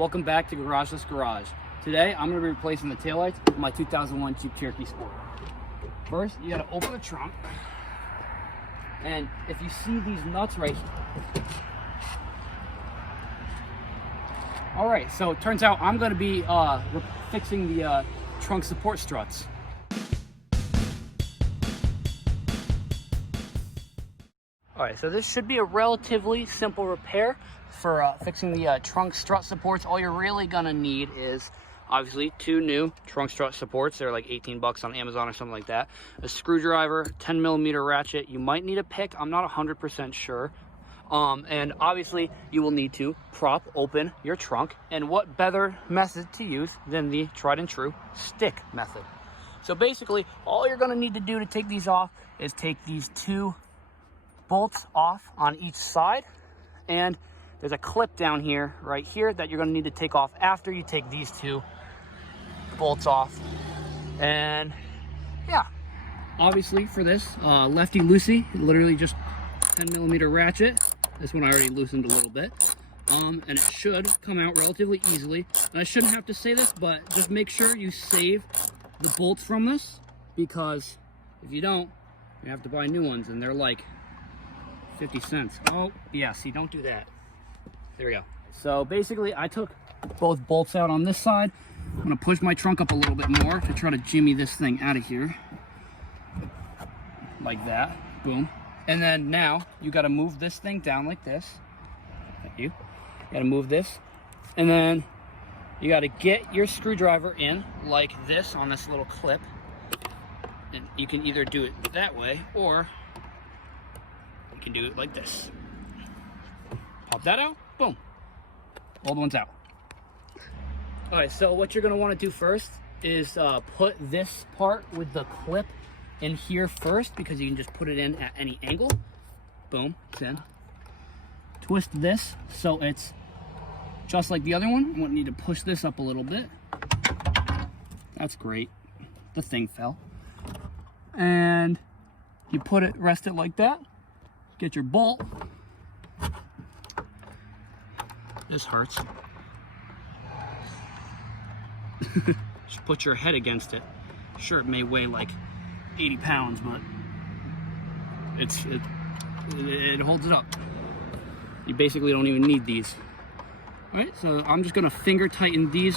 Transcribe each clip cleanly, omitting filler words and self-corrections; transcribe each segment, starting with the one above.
Welcome back to GarageLessGarage. Today I'm going to be replacing the taillights of my 2001 Jeep Cherokee Sport. First, you got to open the trunk, and if you see these nuts right here. Alright, so it turns out I'm going to be fixing the trunk support struts. Alright, so this should be a relatively simple repair for fixing the trunk strut supports. All you're really gonna need is obviously two new trunk strut supports. They're like 18 bucks on Amazon or something like that. A screwdriver, 10mm ratchet. You might need a pick. I'm not 100% sure. And obviously you will need to prop open your trunk. And what better method to use than the tried and true stick method? So basically, all you're gonna need to do to take these off is take these two bolts off on each side, and there's a clip down here, right here, that you're going to need to take off after you take these two bolts off. And yeah, obviously for this lefty loosey, literally just 10mm ratchet. This one I already loosened a little bit, and it should come out relatively easily. And I shouldn't have to say this, but just make sure you save the bolts from this, because if you don't, you have to buy new ones, and they're like 50 cents. Oh, yeah, see, don't do that. There we go. So basically, I took both bolts out on this side. I'm gonna push my trunk up a little bit more to try to jimmy this thing out of here. Like that, boom. And then now, you gotta move this thing down like this. Thank you. You gotta move this. And then, you gotta get your screwdriver in like this on this little clip. And you can either do it that way, or you can do it like this. Pop that out, boom. Old one's out. All right, so what you're gonna wanna do first is put this part with the clip in here first, because you can just put it in at any angle. Boom, it's in. Twist this so it's just like the other one. You need to push this up a little bit. That's great. The thing fell. And you put it, rest it like that. Get your bolt. This hurts. Just put your head against it. Sure, it may weigh like 80 pounds, but it holds it up. You basically don't even need these. All right, so I'm just gonna finger tighten these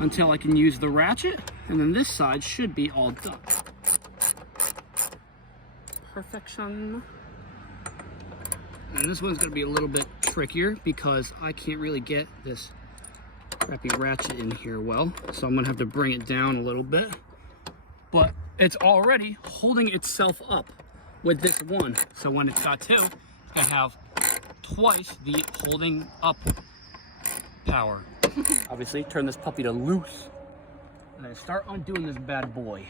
until I can use the ratchet, and then this side should be all done. Perfection. And this one's gonna be a little bit trickier because I can't really get this crappy ratchet in here well. So I'm gonna have to bring it down a little bit. But it's already holding itself up with this one. So when it's got two, it's gonna have twice the holding up power. Obviously, turn this puppy to loose. And then start undoing this bad boy.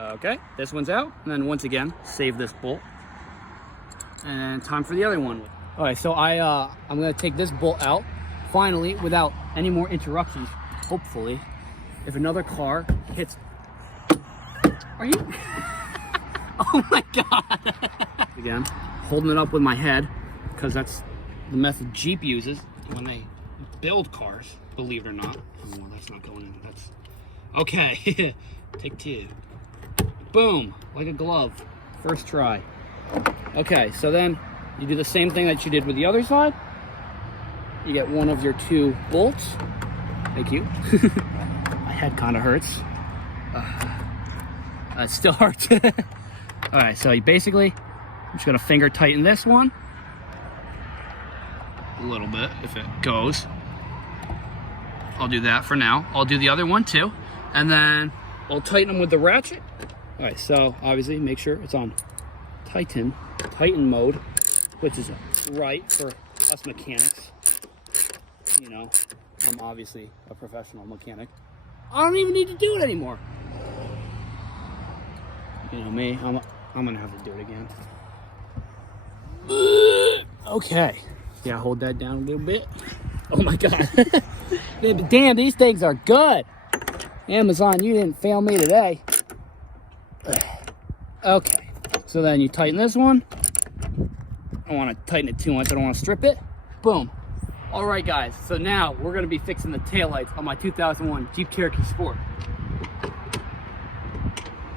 Okay, this one's out, and then once again, save this bolt. And time for the other one. All right, so I'm gonna take this bolt out, finally, without any more interruptions, hopefully. If another car hits... Are you... Oh my God. Again, holding it up with my head, because that's the method Jeep uses when they build cars, believe it or not. Oh, well, that's not going in, that's... Okay, take two. Boom, like a glove, first try. Okay, so then you do the same thing that you did with the other side. You get one of your two bolts. Thank you. My head kind of hurts. It still hurts. All right, so you basically, I'm just gonna finger tighten this one. A little bit, if it goes. I'll do that for now. I'll do the other one too. And then I'll tighten them with the ratchet. All right, so obviously make sure it's on tighten mode, which is right for us mechanics. You know, I'm obviously a professional mechanic. I don't even need to do it anymore. You know me, I'm gonna have to do it again. Okay, yeah, hold that down a little bit. Oh my God. Damn, these things are good. Amazon, you didn't fail me today. Okay, so then you tighten this one. I don't want to tighten it too much, I don't want to strip it. Boom. All right, guys, so now we're going to be fixing the taillights on my 2001 Jeep Cherokee Sport.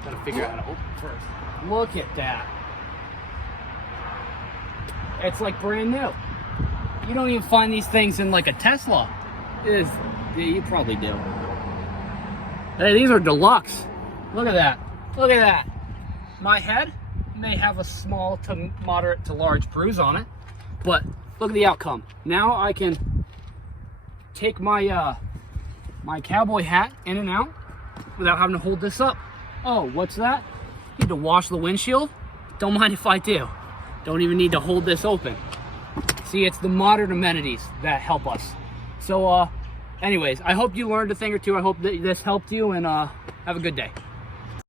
Gotta figure out how to open it first. Look at that. It's like brand new. You don't even find these things in like a Tesla. Yeah, you probably do. Hey, these are deluxe. Look at that. Look at that. My head may have a small to moderate to large bruise on it, but look at the outcome. Now I can take my my cowboy hat in and out without having to hold this up. Oh, what's that? Need to wash the windshield? Don't mind if I do. Don't even need to hold this open. See, it's the modern amenities that help us. So anyways, I hope you learned a thing or two. I hope that this helped you, and have a good day.